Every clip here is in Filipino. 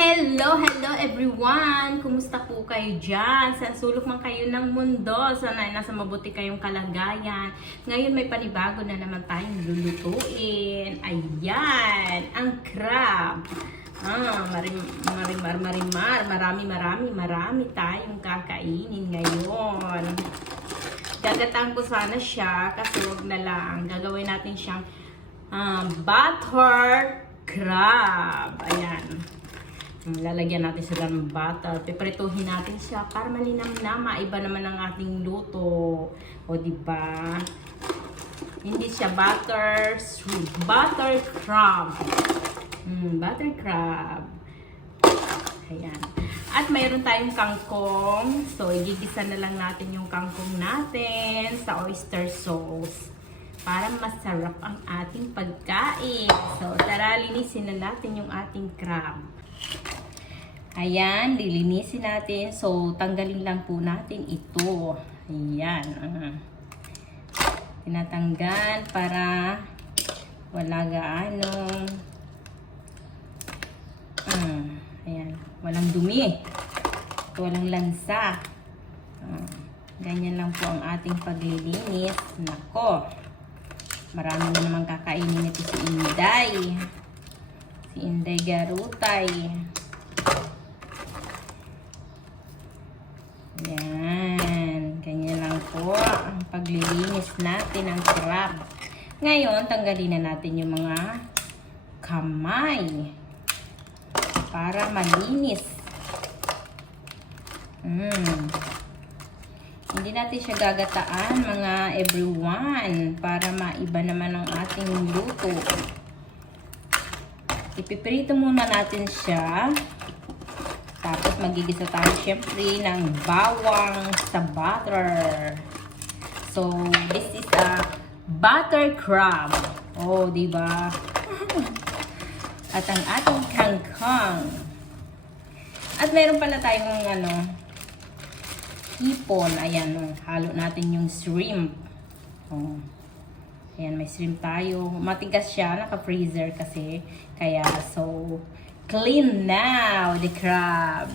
Hello everyone! Kumusta po kayo dyan? Sa sulok man kayo ng mundo, sana nasa mabuti kayong kalagayan. Ngayon may panibago na naman tayong lulutuin. Ayan, ang crab. Marami tayong kakainin ngayon. Gagataan ko sana siya kasi wag na lang. Gagawin natin siyang butter crab. Ayan. Lalagyan natin sila ng butter. Piprituhin natin siya para malinam na. Maiba naman ang ating luto. O diba? Hindi siya butter crab. Butter crab. Ayan. At mayroon tayong kangkong. So, igigisa na lang natin yung kangkong natin sa oyster sauce para masarap ang ating pagkain. So, tara, linisin na natin yung ating crab. Ayan, lilinisin natin. So, tanggalin lang po natin ito. Ayan. Tinatanggal para wala gaano. Ayan, walang dumi. Walang lansa. Ganyan lang po ang ating paglilinis. Nako. Marami na naman kakainin ito si Inday. Si Inday Garutay. Yan. Ganyan lang po ang paglilinis natin ng crab. Ngayon, tanggalin na natin yung mga kamay para malinis. Hindi natin siya gagataan, mga everyone, para maiba naman ang ating luto. Ipiprito muna natin siya. Tapos magigisa tayo syempre ng bawang sa butter. So, this is a butter crab. Oh, diba? At ang ating kangkong. At meron pala tayong hipon. Ayan, halo natin yung shrimp. Oh. Ayan, may shrimp tayo. Matigas siya, naka-freezer kasi. Kaya, so, clean now the crab.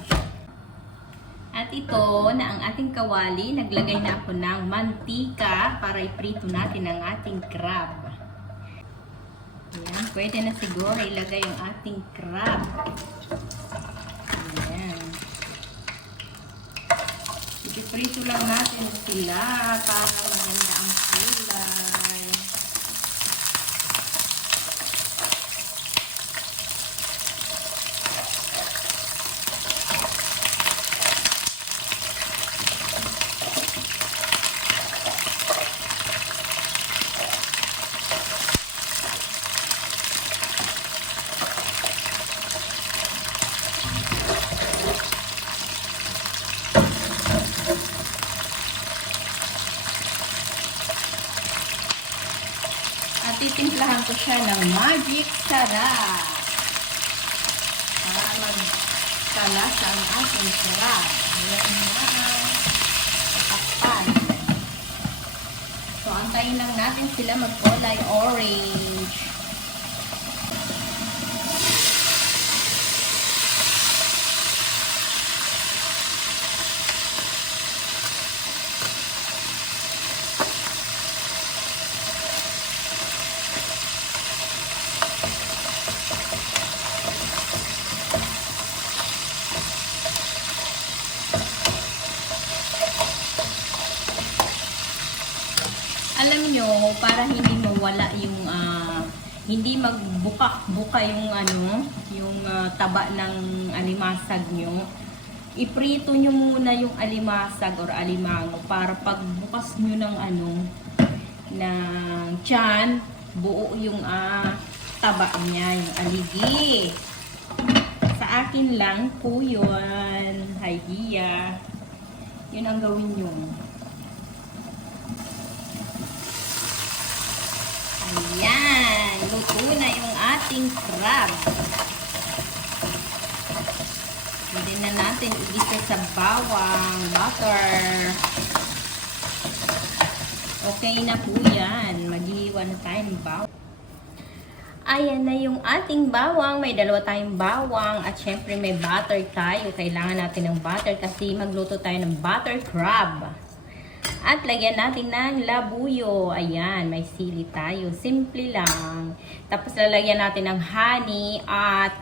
At ito na ang ating kawali. Naglagay na ako ng mantika para iprito natin ang ating crab. Ayan, pwede na siguro ilagay yung ating crab. Ayan. Ipiprito lang natin sila para maganda ang kulay. At titimplahan ko siya ng magic sarap para magkalasa ang ating sarap. Ayan na takpan. So, antayin lang natin sila mag-kulay orange. Alam nyo, para hindi mawala yung hindi magbuka-buka yung yung taba ng alimasag nyo, iprito nyo muna yung alimasag or alimango para pagbukas nyo ng ng tiyan, buo yung taba niya, yung aligi. Sa akin lang po yun, idea. Yun ang gawin nyo. Ayan, luto na yung ating crab. Pwede na natin igisa sa bawang, butter. Okay na po yan. Maghihiwa na tayo ng bawang. ayan na yung ating bawang. May dalawa tayong bawang at syempre may butter tayo. Kailangan natin ng butter kasi magluto tayo ng butter crab. At lagyan natin ng labuyo. Ayan, may sili tayo. Simple lang. Tapos lalagyan natin ng honey at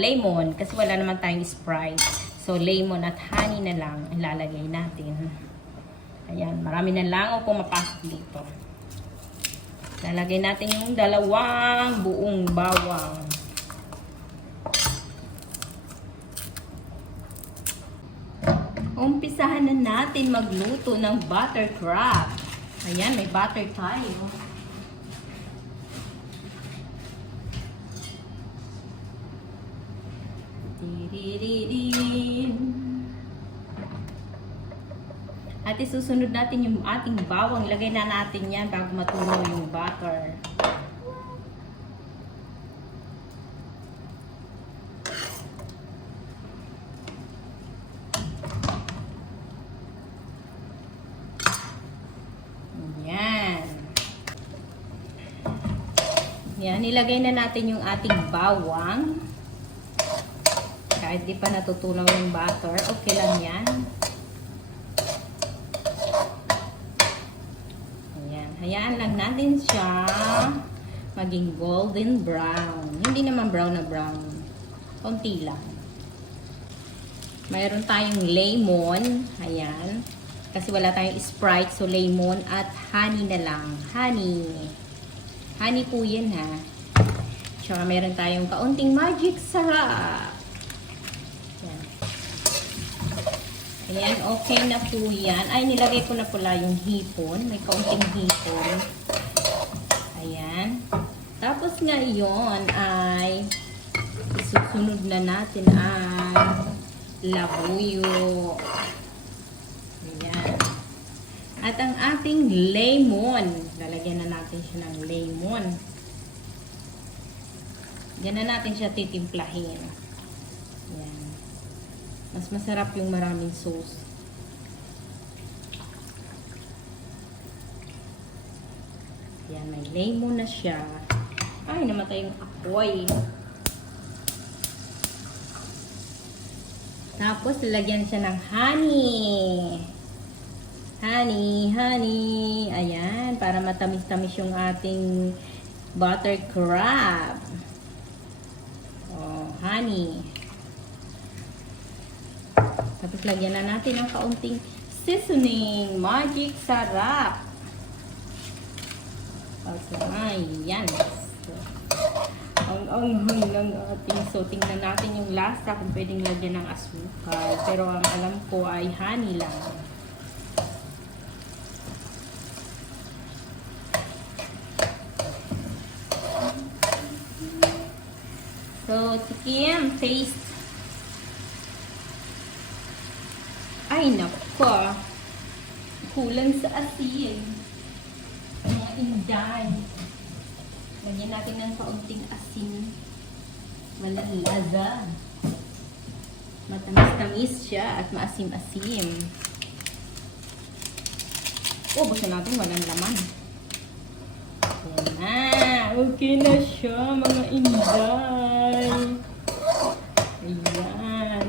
lemon kasi wala naman tayong Sprite. So lemon at honey na lang ilalagay natin. Ayan, marami na lang kung mapasok dito. Lalagay natin yung dalawang buong bawang. Umpisahan na natin magluto ng butter crab. Ayan, may butter tayo. At isusunod natin yung ating bawang. Ilagay na natin yan bago matunaw yung butter. Yan. Yan, ilagay na natin yung ating bawang. Kahit di pa natutunaw yung butter, okay lang yan. Hayaan lang natin siya maging golden brown. Hindi naman brown na brown. Konti lang. Mayroon tayong lemon. Ayan. Kasi wala tayong Sprite. So, lemon at honey na lang. Honey. Honey po yan ha. Tsaka mayroon tayong kaunting magic sarap. Ayan, okay na po yan. Ay, nilagay ko na pala yung hipon. May kaunting hipon. Ayan. Tapos ngayon ay isusunod na natin ang labuyo. Ayan. At ang ating lemon. Lalagyan na natin siya ng lemon. Diyan na natin siya titimplahin. Ayan. Mas masarap yung maraming sauce. Yan, may lemon na siya. Ay, namatay yung apoy. Tapos, lalagyan siya ng honey. Honey, honey. Ayan, para matamis-tamis yung ating butter crab. Oh, honey. Tapos lagyan na natin ng kaunting seasoning. Magic sarap. Ayan. Ang anghang ng ating. So, tingnan natin yung lasa kung pwedeng lagyan ng asukal. Pero ang alam ko ay honey lang. So, tikim, taste. Ay, naku. Kulang sa asin. Mga inday. Lagyan natin ng kaunting asin. Walang laza. Matamis-tamis siya at maasim-asim. Busin natin, walang laman. Ayan na. Okay na siya, mga inday. Ayan.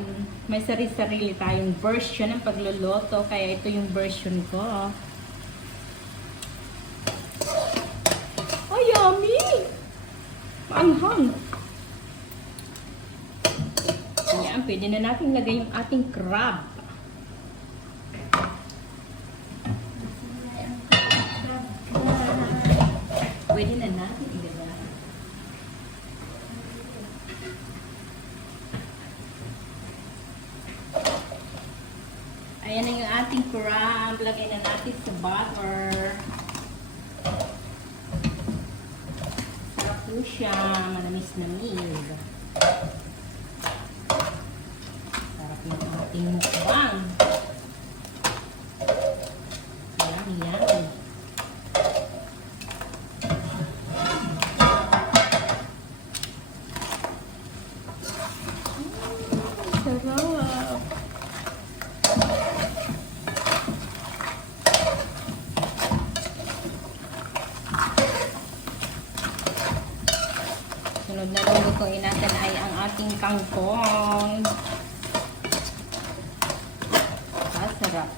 May sarili-sarili tayong version ng pagluluto. Kaya ito yung version ko. Ay, yummy! Maanghang! Ayan, pwede na natin lagay yung ating crab. Pwede na natin ilagay. Ayan na yung ating crab. Lagay na natin sa butter. Sarap po siya. Manamis-namis. Sarap yung ating mukbang. Ayan, yan. Sarap. kangkong. Sarap.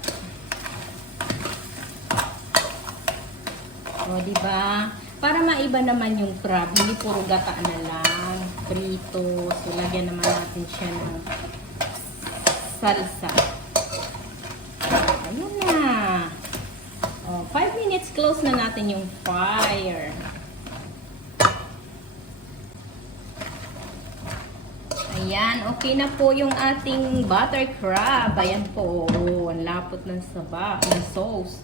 O, diba? Para maiba naman yung crab, hindi puro gata na lang. Prito. So, lagyan naman natin siya ng salsa. Ayan na. O, 5 minutes, close na natin yung fire. Ayan, okay na po yung ating butter crab. Ayan po, ang lapot ng saba, ng sauce.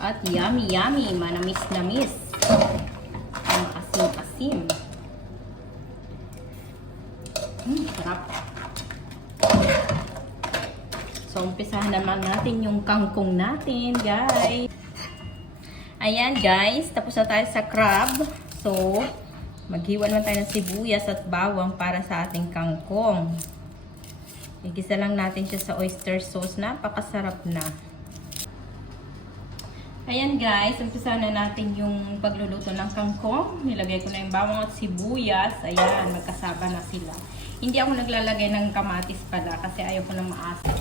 At yummy, yummy, manamis-namis. Ang asim-asim. Sarap. So, umpisahan naman natin yung kangkong natin, guys. Ayan, guys, tapos na tayo sa crab. So, maghiwa naman tayo ng sibuyas at bawang para sa ating kangkong. Igisa lang natin siya sa oyster sauce. Napakasarap na. Ayan guys, umpisa na natin yung pagluluto ng kangkong. Nilagay ko na yung bawang at sibuyas. Ayan, magkasaba na sila. Hindi ako naglalagay ng kamatis pala kasi ayaw ko na maasim.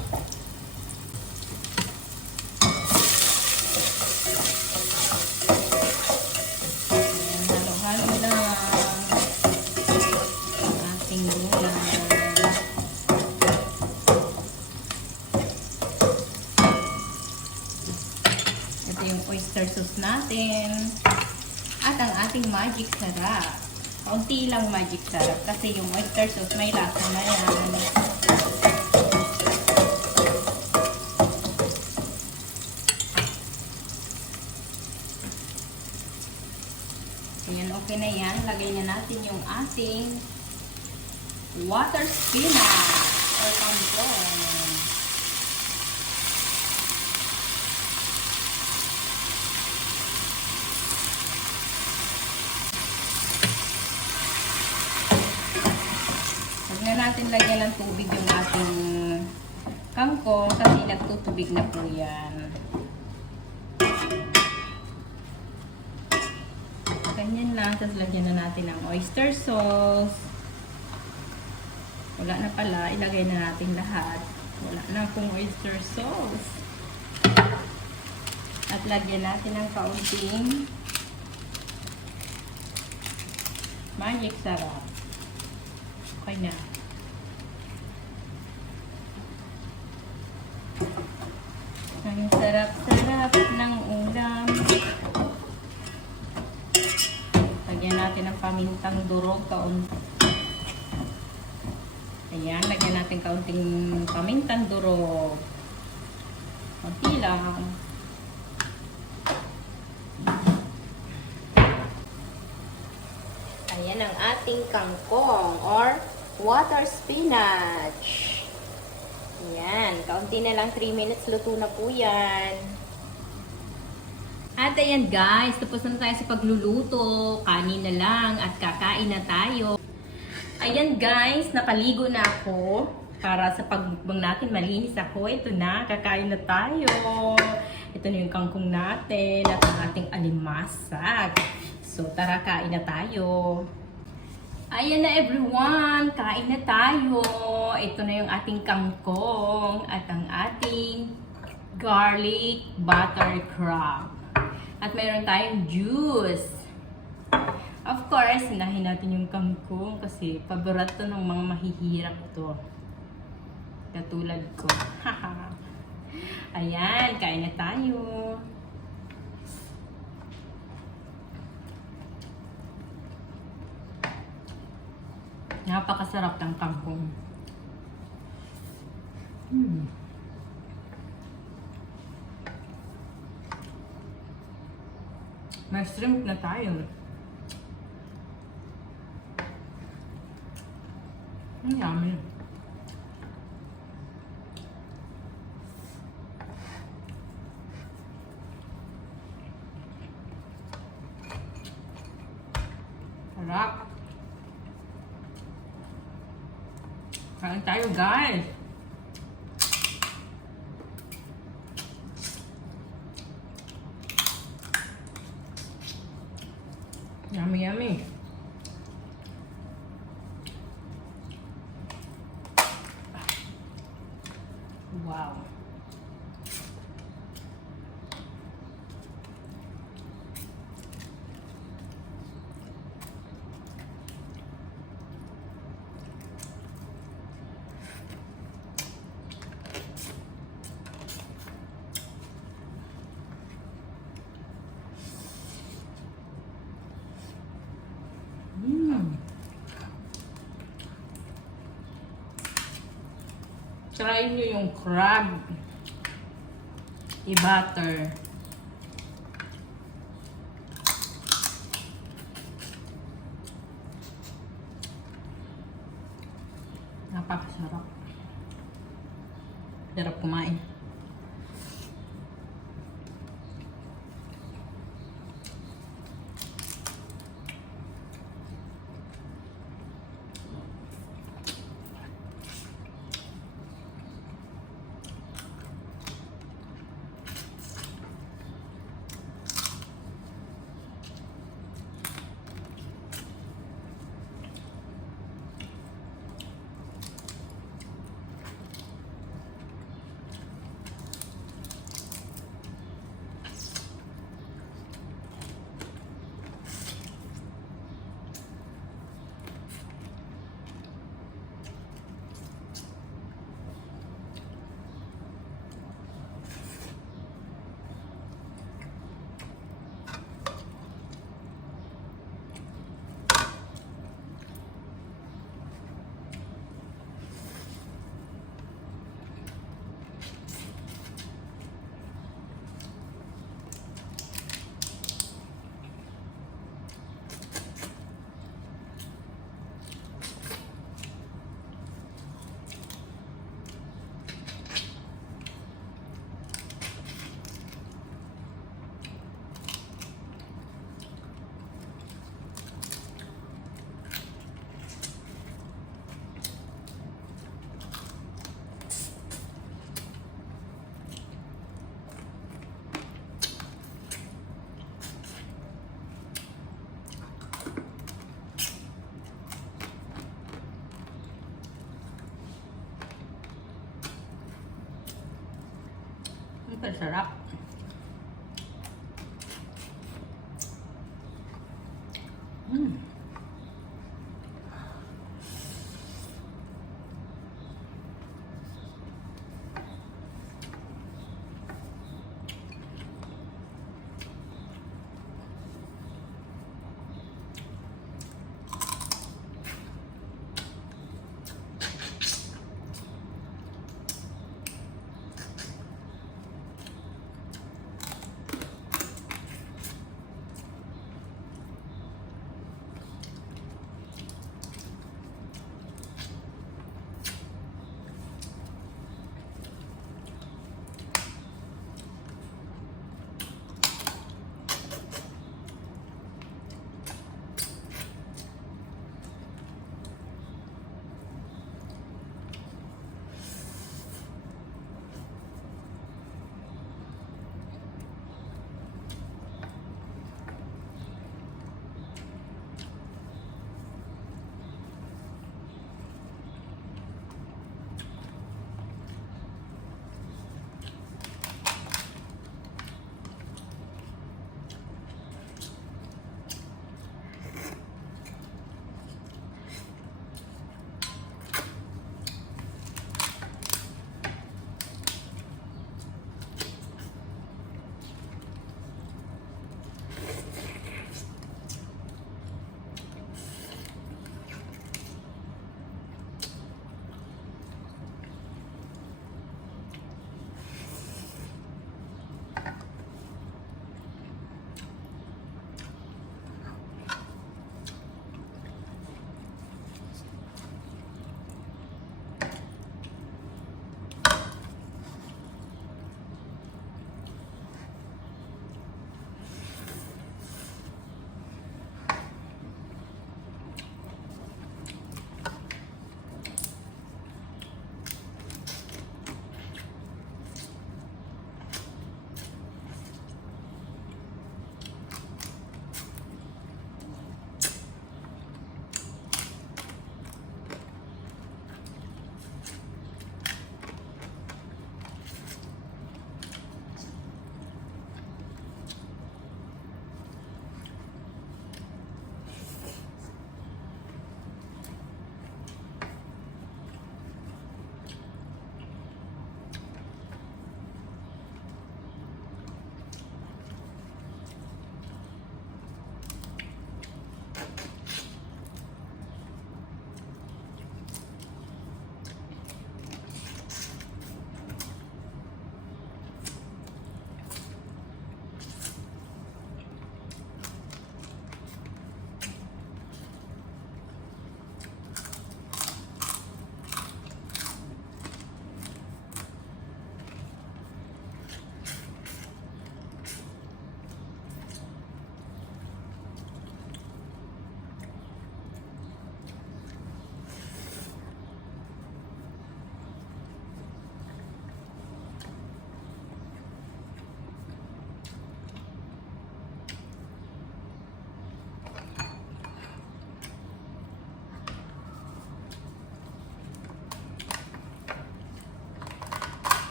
Yung oyster sauce natin at ang ating magic sarap. Kaunti lang magic sarap kasi yung oyster sauce may lasa na yan. Ayan, okay na yan. Lagay na natin yung ating water spinach or kangkong. Natin lagyan ng tubig yung ating kangkong kasi nagtutubig na po yan. Ganyan lang. Tapos lagyan na natin ng oyster sauce. Wala na pala. Ilagay na natin lahat. Wala na akong oyster sauce. At lagyan natin ng kaunting magic sarap. Okay na. Ang sarap-sarap ng ulam. Lagyan natin ng pamintang durog kaunti. Ayan, lagyan natin kaunting pamintang durog. Kaunti lang. Ayan ang ating kangkong or water spinach. Ayan, kaunti na lang, 3 minutes, luto na po yan. At ayan guys, tapos na tayo sa pagluluto. Kanin na lang at kakain na tayo. Ayan guys, nakaligo na ako. Para sa pagbang natin, malinis ako. Ito na, kakain na tayo. Ito na yung kangkong natin at ang ating alimasag. So tara, kain na tayo. Ayan na everyone, kain na tayo. Ito na yung ating kangkong at ang ating garlic butter crab. At mayroon tayong juice. Of course, hinahin natin yung kangkong kasi paborito ng mga mahihirap to. Katulad ko. Ayan, kain na tayo. Napakasarap ng kangkong. May shrimp na tayo. Yummy. Sarap. Kain tayo guys. Yummy, yummy. Wow. Try nyo yung crab. I-butter. Napakasarap. Sarap kumain. Sarap.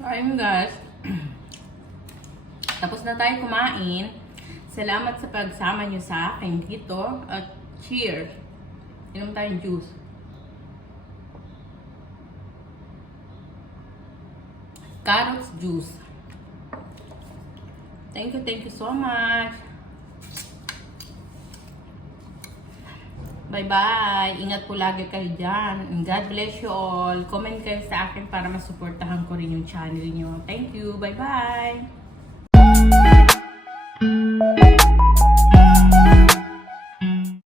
So, ayun guys. Tapos na tayo kumain. Salamat sa pagsama nyo sa akin dito. At cheers! Inom tayong juice. Carrots juice. Thank you so much. Bye-bye. Ingat po lagi kayo dyan. God bless you all. Comment kayo sa akin para masuportahan ko rin yung channel nyo. Thank you. Bye-bye.